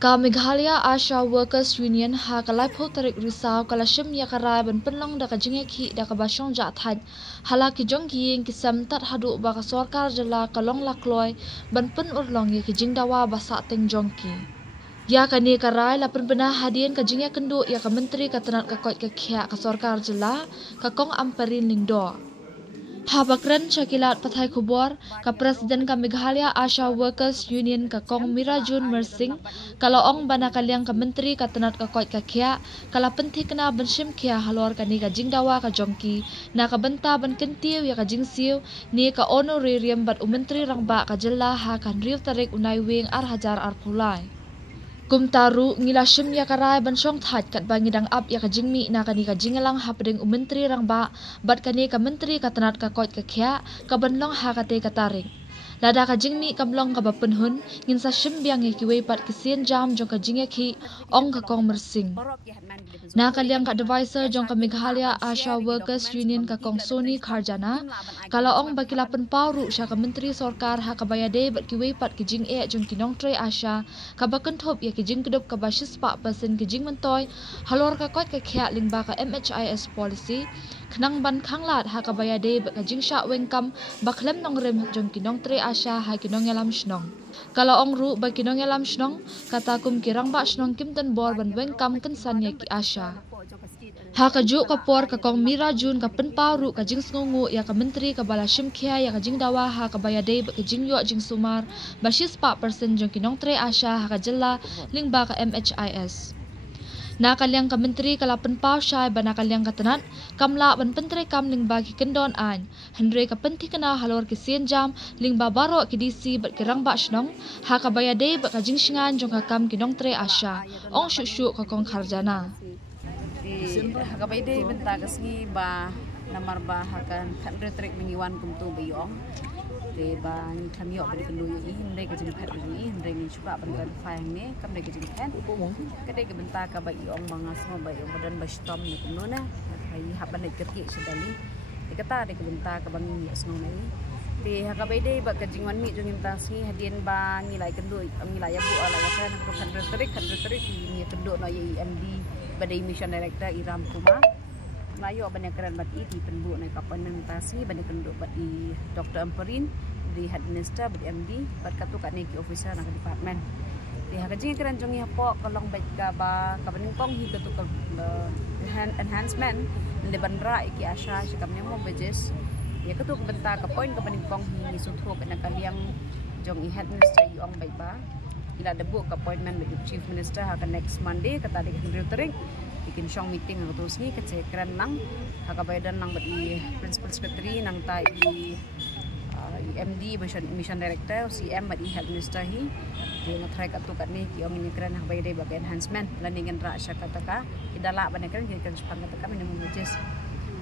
Ka Meghalaya Asha Workers Union ha kalai pho tarik risau kala shim ya karai ban penlong da ka jinge khi da ka basong ja than hala ki jong gi ki sam tat hadu ba ka sarkar jala kalong lakloi ban pen urlong ye ki jingdawa basa teng jong ki ya kani karai la penbena hadien ka jinge kendu ya ka menteri ka tanat ka kot ka khya ka sarkar jala ka kong amparin lingdo Habakran Shakilat Pathai Khubor ka Presiden ka Meghalaya Asha Workers Union ka Kong Mirajun Mersing kalau ong bana kaliang ka Menteri ka Tanat ka Kot ka Kya kala penthi kena benshim kya halor ka ni ka jingdawa ka jongki na ka benta ban kentiu ya ka jingsiu ni ka honorarium bat umenteri rangba ka jella ha kan riu tarik unai wing ar hajar ar pulai Kumtaru ngila shim ya karai ban shong that kat bangi dang up ya ka jingmi na kani ka jingalang hapdeng umenteri rangba bat kani ka menteri ka tanat ka kot ka khya ka banlong ha ka te ka taring lada ka jingmi kamlong ka bapenhun ngin sa shim biang ye kiwe pat kisien jam jong ka jinge khi ong ka kong mersing na kaliang ka advisor jong ka Meghalaya Asha Workers Union ka kong Soni Kharjana kala ong bakila penpauru sya ka menteri sarkar ha ka bayade bat kiwe pat ki jing e jong kinong tre Asha ka bakan thop ya ki jing kedop ka basis pa persen ki jing mentoy halor ka kot ka khya lingba ka MHIS policy khnang ban khanglat ha ka bayade bat ka jing sha wengkam baklem nong rem jong kinong tre Asha ha kinong yalam shnong kala ong ru ba kinong yalam shnong kata kum kirang ba shnong kimten bor ban wengkam kensan ya ki Asha ha ka ju ka por ka kong Mirajun ka penpauru ka jing sngungu ya ka menteri ka bala shim khya ya ka jing dawa ha ka bayade ba ka jing yo jing sumar basis pa persen jong kinong tre Asha ha ka jella lingba ka MHIS na kaliang ka menteri kala penpau syai bana kaliang ka tanat kamla ban pentre kam ling bagi kendon an hendre ka penti kana halor ki sien jam ling ba baro ki DC bat kirang ba shnong ha ka bayade ba ka jing shingan jong ka kam kinong tre Asha ong shu ka kong Kharjana ha ka bayade benta ka sngi ba namar ba ha kan khandre trek mingiwan kumtu bayong te ba ni khamyo ba kan luyi hindai ka jing khat ni hindai ni suka ban kan fang ne kam dai ka jing khat ka dai ka benta ka ba yong mga smo ba yong badan ba stom ni kuno na hai ha ban dai kerki sedali te kata dai ka benta ka bang ni asno nai te ha ka bai dai ba ka jing wan ni jong imta si hadien ba ni lai kan lu ni lai ya bu ala ya kan ko khandre trek ni kendo no ye MD ba dai mission director Iram Kumar Melayu banyak keren bat di penbu naik kapan mentasi banyak kenduk bat di Dr. Amparin di head minister bat MD bat katu kat neki officer nak department di hakajing keren jongi hapo kolong baik ka ba ka beningkong hi katu ka enhancement di bandra iki Asha sikam nemo bejes ya katu ka benta ka point ka beningkong hi sutho ka nakaliang jongi head minister yong baik ba ila debu ka appointment with chief minister ha ka next Monday kata di Henry Tering bikin shong meeting ang terus ni kecekran nang hakabaydan nang badi principal secretary nang tai MD mission director CM badi health minister hi di ngatrai katu kat ni ki omni kran hakabayday bagi enhancement landingan ra sya kata ka idala banekran ki kan sepang kata ka minimum wages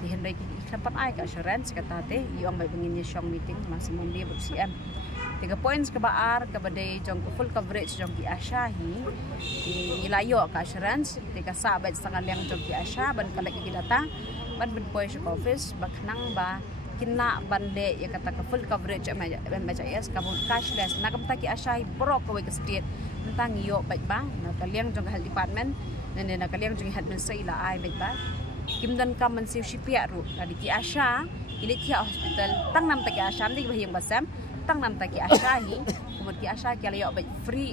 di hendai ki tempat ai ka assurance kata te iong bai bengin shong meeting masih Monday bagi CM 3 points ke baar ke badai jong full coverage jong ki Asha hi ilayo ka assurance tika sabet setengah liang jong ki Asha ban kalek ki data ban ben poin office baknang ba kinna bande ya kata ka full coverage MHIS ka cashless na kamta ki Asha hi bro ko ke state tentang iyo baik ba na kaliang jong health department nene na kaliang jong health minister ila ai baik ba kimdan ka man si shipia ru tadi ki Asha ilithia hospital tang nam ta ki Asha ndi bahiyang basam tang nam ta ki Asha hi umur ki Asha ki alayo ba free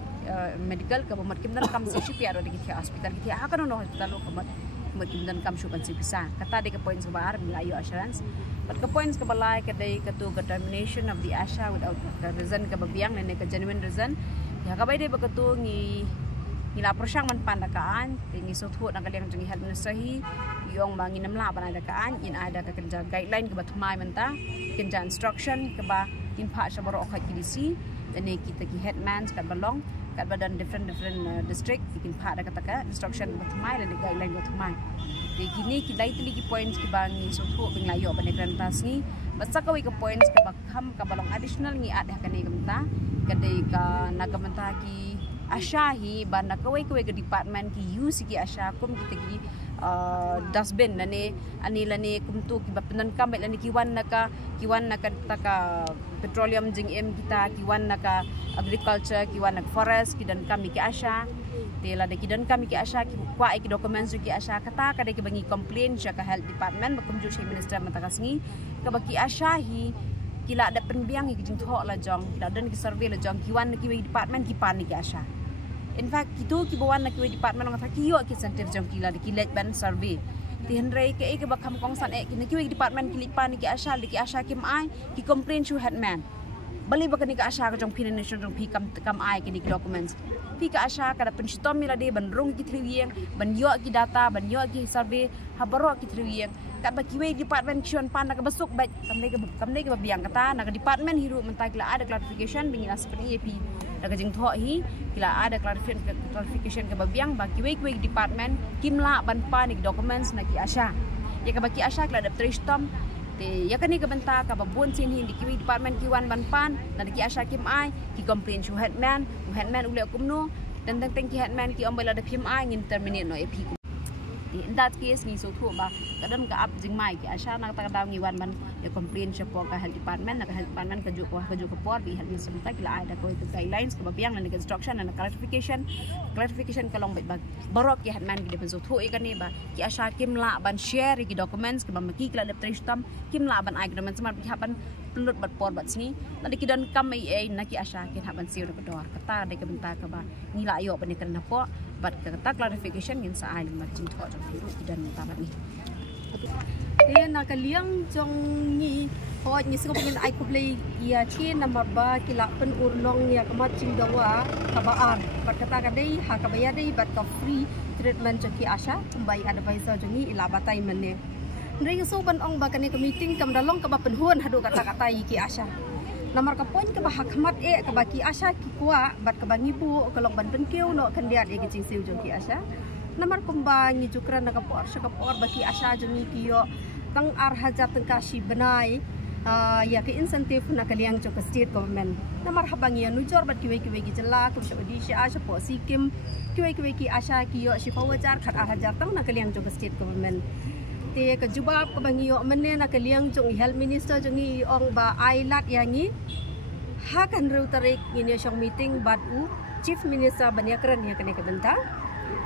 medical ka umur kimdan kam si shipia ro di ki hospital ki ha kan no hospital ko umur kimdan kam shuban si bisa kata de ka points ka baar milayo assurance but ka points ka balai ka dai ka to termination of the Asha without the reason ka babiang nene ka genuine reason ya ka bai de ba ka to ngi nila prosyang man pandakaan tingi suthut ang kaliang jeng health minister hi yong mangi namla pandakaan in ada ka kerja guideline ka bathmai menta kerja instruction ka ba in pa sa baro ka KDC dan kita ki headman kat balong kat badan different district ikin pa da kata instruction bathmai dan guideline bathmai di kini ki dai tili ki points ki bangi suthut bing layo banekran tas ni basta ka ka points ka bakham ka balong additional ngi ada ka ni kamta kadai ka nagamenta ki Asha hi banda kawai ke department ki use ki Asha kum kita ki dustbin lani ani lani kum tu ki bapenan kam lani kiwan naka taka petroleum jing em kita kiwan naka agriculture kiwan nak forest ki dan kami ki Asha Tela de kidan kami ki asha ki kwa ki dokumen su ki asha kata kada ki bangi complain sya ka health department bakum ju shi minister matakas ni ka baki asha hi kila ada penbiang ki jing thok la jong kila dan ki survey la jong ki wan ki department ki pan ni ki asha. In fact kitu ki bawan na ki department ngata ki yo ki sensitive jong kila de ki let ban survey. Ti henrei ke ke bakam kong san ki ki department ki lipan ni ki asha ki mai ki complain su headman. Bali bakan ni ka asha ka jong pin nation jong pi kam ai ki documents. Pi ka asha kada penstom mila de ban rong ki triwieng ban yo ki data ban yo ki survey habaro ki triwieng ka ba ki department kion pan ka basuk ba kamne ke biang kata na department hiru mentak la ada clarification bingin seperti ep daga jing tho hi kila ada clarification ke biang ba ki department kimla ban pan ni documents na ki asha ya ka ba ki asha kala da tristom te ya kani ka benta ka babon sin hi di ki department ki wan ban pan na ki asha kim ai ki complain chu headman ule kumno dan teng ki headman ki ombela da pim ai ngin terminate no ep in that case ni so thu ba kadam ka up jing mai ki asha na ta daw ngi wan ban ya complain siya po ka health department na health department ka ju ko por bi health minister kila ada ko ito guidelines ka babiang na instruction na clarification ka long ba barok ki headman ki depen so thu e kani ba ki asha kimla ban share ki documents ka ba maki kila de tristam kimla ban ai documents mar bi haban pelut bat por bat sini na di kidan kam ai na ki asha ki haban siu de dor kata de ka benta ka ba ngila ayo ban kan na po bat kata clarification ngin sa ai marjin tho jong hiru kidan tabat ni dia nak liang jong ni ho ni sing pengin ai kublai ia chi number ba kila pen urlong ya kamat jing dawa kabaan bat kata kadai ha kabaya dai bat ka free treatment joki asha kumbai advisor jongi ila batai mene ndring so ban ong ba kani meeting kam dalong ka ba penhuan hadu kata ki asha namar ka poin ka ba hakmat ka ba ki asha ki kwa bat ka bangi bu kalong ban penkeu no kandiat e jing siu joki asha namar kumba ngi jukran na kapor baki asha jongi kiyo tang arhaja tengkashi benai ya ke insentif na kaliang jok state government namar habangi nujor bat kiwe ki jela ku odisha asha po sikim kiwe ki asha kiyo shifa wajar khat arhaja tang na kaliang jok state government te ka jubab ka bangi yo menne na kaliang jong health minister jongi ong ba ailat yangi hakan ru tarik ini shong meeting bat u chief minister banyakran ya kene ka benta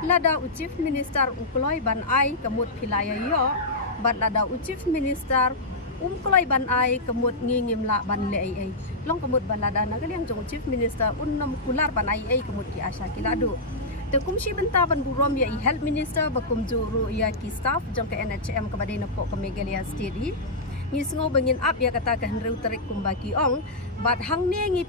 lada u chief minister ukloi ban ai kemut pilaya yo bat lada u chief minister kloi ban ai kemut ngingim la ban le ai long kemut ban lada na kaliang jong chief minister unnam kular ban ai kemut ki asha kiladu te kumshi benta ban burom ya health minister bakum juru ya ki staff jong ke NHM ka badai napok ka Megalia State ni sengo bengin up ya kata ka henreu tarik kumbaki ong bat hang ne ngi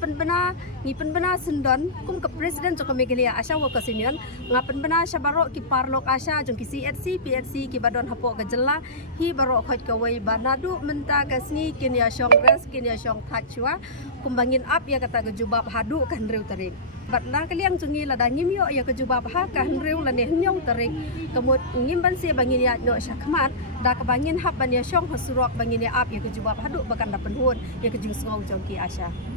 penbena sendon kum ke presiden jong ka Megalia asha wo ka sinion ngapen bena shabaro ki parlok asha jong ki CHC PHC ki badon hapok ka jela hi baro khot ka wei banadu menta ka sni kin ya shong res kin ya shong thachwa kumbangin up ya kata ka jubab hadu ka henreu tarik bat na kaliang jungi la da ngim yo ya ka jubab ha ka henreu la ne nyong tarik kemut ngim ban se bangin ya no syakmat da ka bangin hab ban ya shong hasurok bangin ya up ya ka jubab hadu bakan da penhun ya ka jung sngau jong ki asha